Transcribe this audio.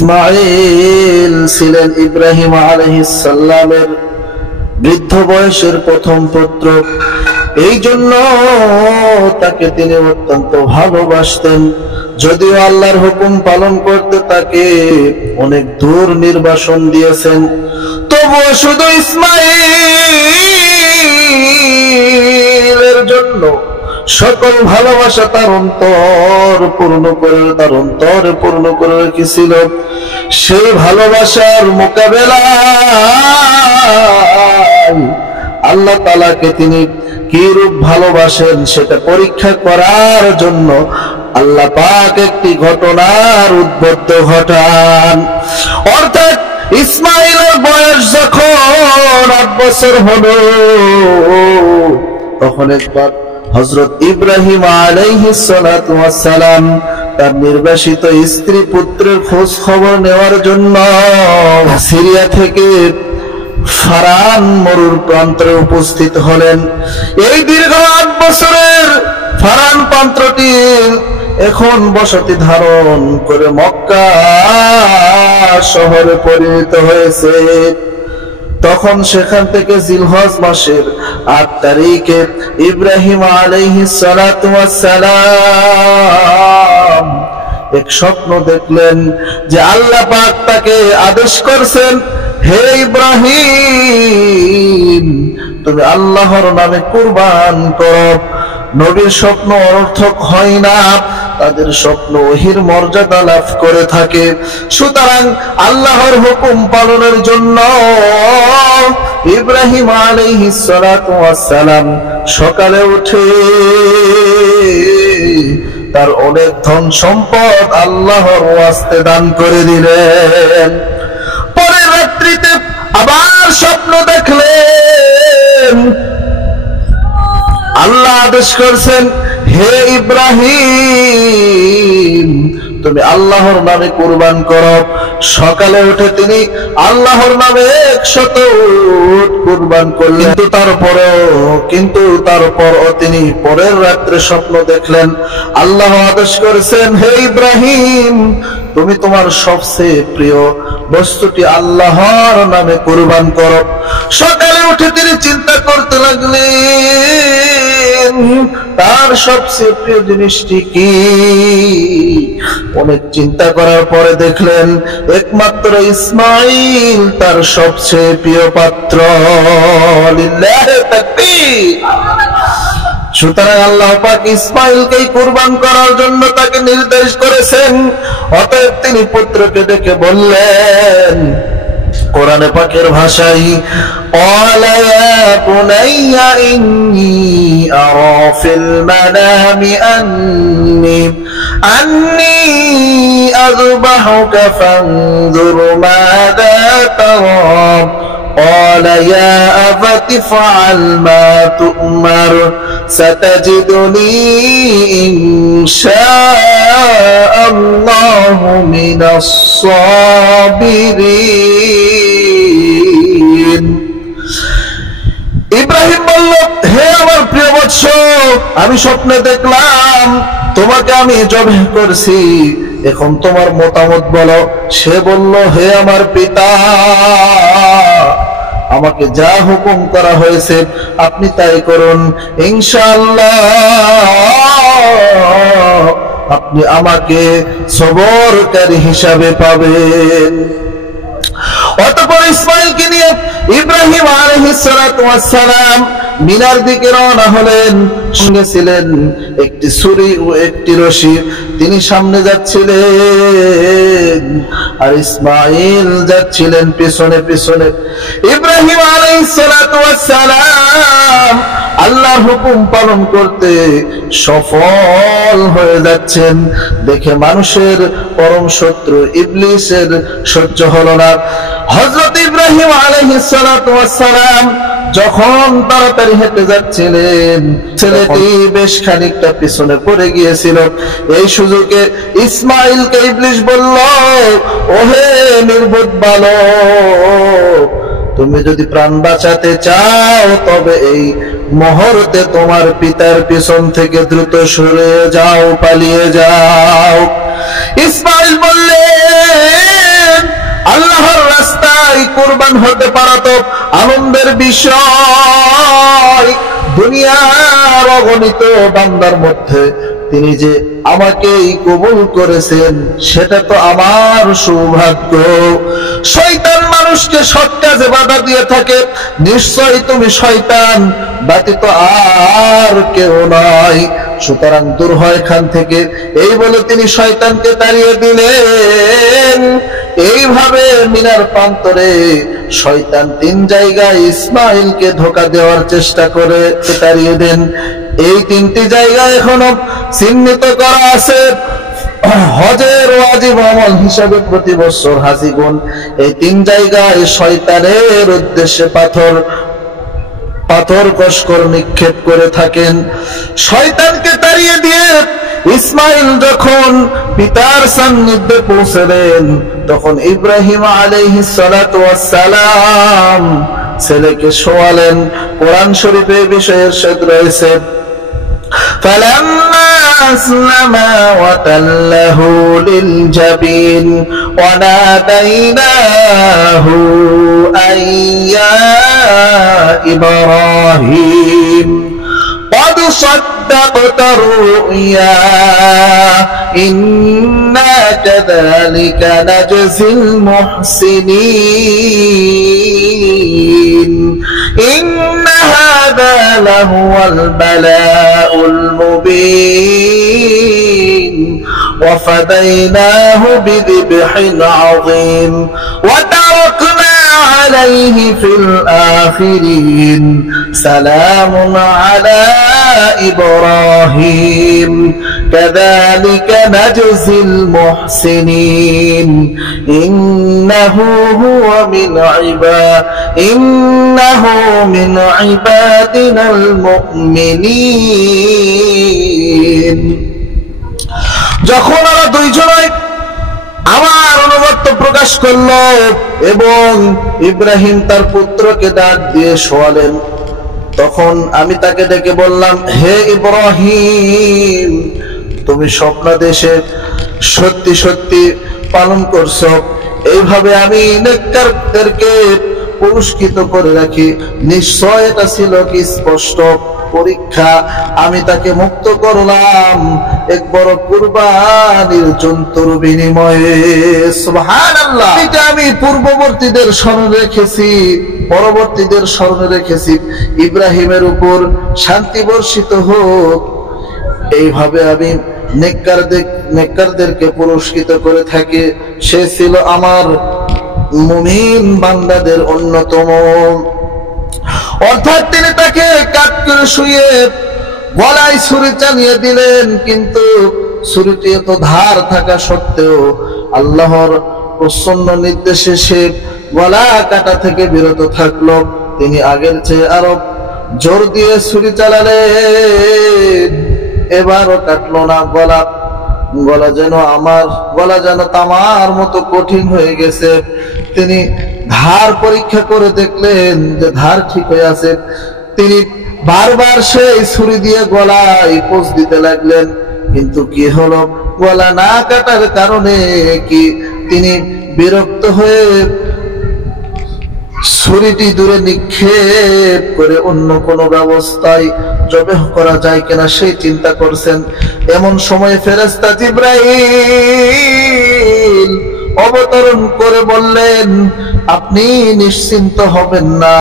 ইসমাঈল ছিলেন ইব্রাহিম আলাইহিস সালামের বৃদ্ধ বয়সের প্রথম পুত্র। এই জন্য তাকে তিনি অত্যন্ত ভালোবাসতেন। যদিও আল্লাহর হুকুম পালন করতে তাকে অনেক দূর নির্বাসন দিয়েছেন, তবুও শুধু ইসমাঈলের জন্য সকল ভালোবাসা তার অন্তরে পূর্ণ করে রেখেছিল। সেই ভালোবাসার মোকাবেলায় আল্লাহ তাআলাকে তিনি কি রূপ ভালোবাসেন সেটা পরীক্ষা করার জন্য আল্লাহ পাক একটি ঘটনার উদ্বুদ্ধ ঘটান। অর্থাৎ ইসমাঈলের বয়স যখন 8 বছর হলো, তখন একবার হযরত ইব্রাহিম আলাইহিস সালাতু ওয়াস সালাম তার নির্বাসিত স্ত্রী পুত্রের খোঁজ খবর নেওয়ার জন্য সিরিয়া থেকে ফারান মরুর প্রান্তে উপস্থিত হলেন। এই দীর্ঘ 8 বছরের ফারান প্রান্তটি এখন বসতি ধারণ করে মক্কা শহরে পরিণত হয়েছে। তখন সেখান থেকে জিলহজ মাসের 8 তারিখে ইব্রাহিম আলাইহিস সালাতু ওয়াস সালাম এক স্বপ্ন দেখলেন যে আল্লাহ পাক তাকে আদেশ করেছেন, হে ইব্রাহিম, তুমি আল্লাহর নামে কুরবান করো। নবীর স্বপ্ন অনর্থক হয় না, তাদের স্বপ্ন ওহীর মর্যাদা লাভ করে থাকে। সুতরাং আল্লাহর হুকুম পালনের জন্য ইব্রাহিম আলাইহিস সালাতু ওয়াস সালাম সকালে উঠে তার অনেক ধন সম্পদ আল্লাহর ওয়াস্তে দান করে দিলেন। পরের রাত্রিতে আবার স্বপ্ন দেখলেন, আল্লাহ আদেশ করছেন, হে ইব্রাহিম, তুমি আল্লাহর নামে কুরবান করো। সকালে উঠে তিনি আল্লাহর নামে 100 উট কুরবান করলেন। কিন্তু তারপরও তিনি পরের রাত্রে স্বপ্ন দেখলেন, আল্লাহ আদেশ করেছেন, হে ইব্রাহিম, তুমি তোমার সবচেয়ে প্রিয় বস্তুটি আল্লাহর নামে কুরবান করো। সকালে উঠে তিনি চিন্তা করতে লাগলেন, তার সবচেয়ে প্রিয় জিনিসটি কি? অনেক চিন্তা করার পরে দেখলেন একমাত্র ইসমাঈল তার সবচেয়ে প্রিয় পাত্র। লিল্লাহি তাকবীর। সুতরাং আল্লাহ পাক ইসমাঈলকে কুরবান করার জন্য তাকে নির্দেশ করেছেন। অতএব তিনি পুত্রকে ডেকে বললেন কোরআনে পাকের ভাষায়, ক্বালা ইয়া বুনাইয়া ইন্নী আরা ফিল মানামি আন্নী আযবাহুকা ফানজুর মাযা তারা। قال يا أبت افعل ما تؤمر ستجدني إن شاء الله من الصابرين। ইব্রাহিম বলল, হে আমার প্রিয় বৎস, আমি স্বপ্নে দেখলাম তোমাকে আমি জবাহ করছি, এখন তোমার মতামত বলো। সে বলল, হে আমার পিতা, আমাকে যা হুকুম করা হয়েছে আপনি তাই করুন, ইনশাআল্লাহ আপনি আমাকে সবরকারী হিসাবে পাবেন। অতঃপর ইসমাঈলকে নিয়ে ইব্রাহিম আলাইহিস সালাতু ওয়াস সালাম মিনার দিকে রওনা হলেন। সঙ্গে ছিলেন একটি ছুরি ও একটি রশি। তিনি সামনে যাচ্ছিলেন আর ইসমাঈল যাচ্ছিলেন পিছনে পিছনে। ইব্রাহিম আলাইহিস সালাতু ওয়াস সালাম আল্লাহর হুকুম পালন করতে সফল হয়ে যাচ্ছেন দেখে মানুষের পরম শত্রু ইবলিসের সহ্য হলো না। হযরত ইব্রাহিম আলাইহিস সালাতু ওয়াস সালাম যখন তাড়াতাড়ি হেঁটে যাচ্ছিলেন, ছেলেটি বেশ খানিকটা পিছনে পড়ে গিয়েছিল। এই সুযোগে ইসমাঈলকে ইবলিস বলল, ওহে নির্বোধ বালক, তুমি যদি প্রাণ বাঁচাতে চাও তবে এই মুহূর্তে তোমার পিতার পিছন থেকে দ্রুত সরে যাও, পালিয়ে যাও। ইসমাঈল বললেন, কুরবান হতে পারতো, আনন্দের বিষয় দুনিয়ার অগণিত বান্দার মধ্যে তিনি যে আমাকেই কবুল করেছেন সেটা তো আমার সৌভাগ্য। শয়তান মানুষকে সৎ কাজে বাধা দিয়ে থাকে, নিশ্চয় তুমি শয়তান ব্যতীত আর কেউ নয়, সুতরাং দূর হয় এখান থেকে। এই বলে তিনি শয়তানকে তাড়িয়ে দিলেন। এইভাবে মিনার প্রান্তরে শয়তান 3 জায়গায় ইসমাইলকে ধোঁকা দেওয়ার চেষ্টা করে তাড়িয়ে দেন। এই 3টি জায়গা এখনো চিহ্নিত করা আছে হজের ওয়াজিব আমল হিসাবে প্রতি বছর হাজিগণ এই 3 জায়গায় শয়তানের উদ্দেশ্যে পাথর কষ্কর নিক্ষেপ করে থাকেন। শয়তানকে তাড়িয়ে দিয়ে ইসমাইল যখন পিতার সান্নিধ্যে পৌঁছলেন, তখন ইব্রাহিম আলাইহিস সালাতু ওয়াস সালাম ছেলেকে শোয়ালেন। কোরআন শরীফে এই বিষয়ে ইরশাদ রয়েছে, فلما أسلما وتله للجبين وناديناه أن يا إبراهيم قد صدقت الرؤيا إنا كذلك نجزي المحسنين إن هذا لهو البلاء المبين وفديناه بذبح عظيم وتركنا عليه في الآخرين سلام على إبراهيم كذلك نجزي المحسنين إنه من عبادنا المؤمنين। যখন ওরা দুইজনে আমার অনুগত্য প্রকাশ করল এবং ইব্রাহিম তার পুত্রকে ডাক দিয়ে শোয়ালেন, তখন আমি তাকে ডেকে বললাম, হে ইব্রাহিম, তুমি স্বপ্নাদেশে সত্যি সত্যি পালন করছো। এইভাবে আমি নেককারদেরকে পুরস্কৃত করে রাখি। নিশ্চয় এটা ছিল কি স্পষ্ট পরীক্ষা। আমি তাকে মুক্ত করলাম এক বড় কুরবানির জন্তুর বিনিময়ে। সুবহানাল্লাহ। এটা আমি পূর্ববর্তীদের স্মরণে রেখেছি, পরবর্তীদের স্মরণে রেখেছি। ইব্রাহিমের উপর শান্তি বর্ষিত হোক, এইভাবে আমি নেককারদেরকে পুরস্কৃত করে থাকি। সে ছিল আমার মুমিন বান্দাদের অন্যতম। অর্থাৎ তিনি তাকে কাট করে শুয়ে গলায় ছুরি চালিয়ে দিলেন, কিন্তু ছুরিটি এত ধার থাকা সত্ত্বেও আল্লাহর প্রসন্ন নির্দেশে সে গলা কাটা থেকে বিরত থাকলো। তিনি আগের চেয়ে আরো জোর দিয়ে ছুরি চালালেন, এবারও কাটলো না গলা। গলা যেন তামার মতো কঠিন হয়ে গেছে। তিনি ধার পরীক্ষা করে দেখলেন যে ধার ঠিক হয়ে আছে। তিনি বারবার সেই ছুরি দিয়ে গলায় পোঁচ দিতে লাগলেন, কিন্তু কি হলো, গলা না কাটার কারণে কি তিনি বিরক্ত হয়ে ছুরিটি দূরে নিক্ষেপ করে অন্য কোনো ব্যবস্থায় জবেহ করা যায় কিনা সেই চিন্তা করছেন। এমন সময় ফেরেশতা জিবরাইল অবতরণ করে বললেন, আপনি নিশ্চিন্ত হবেন না।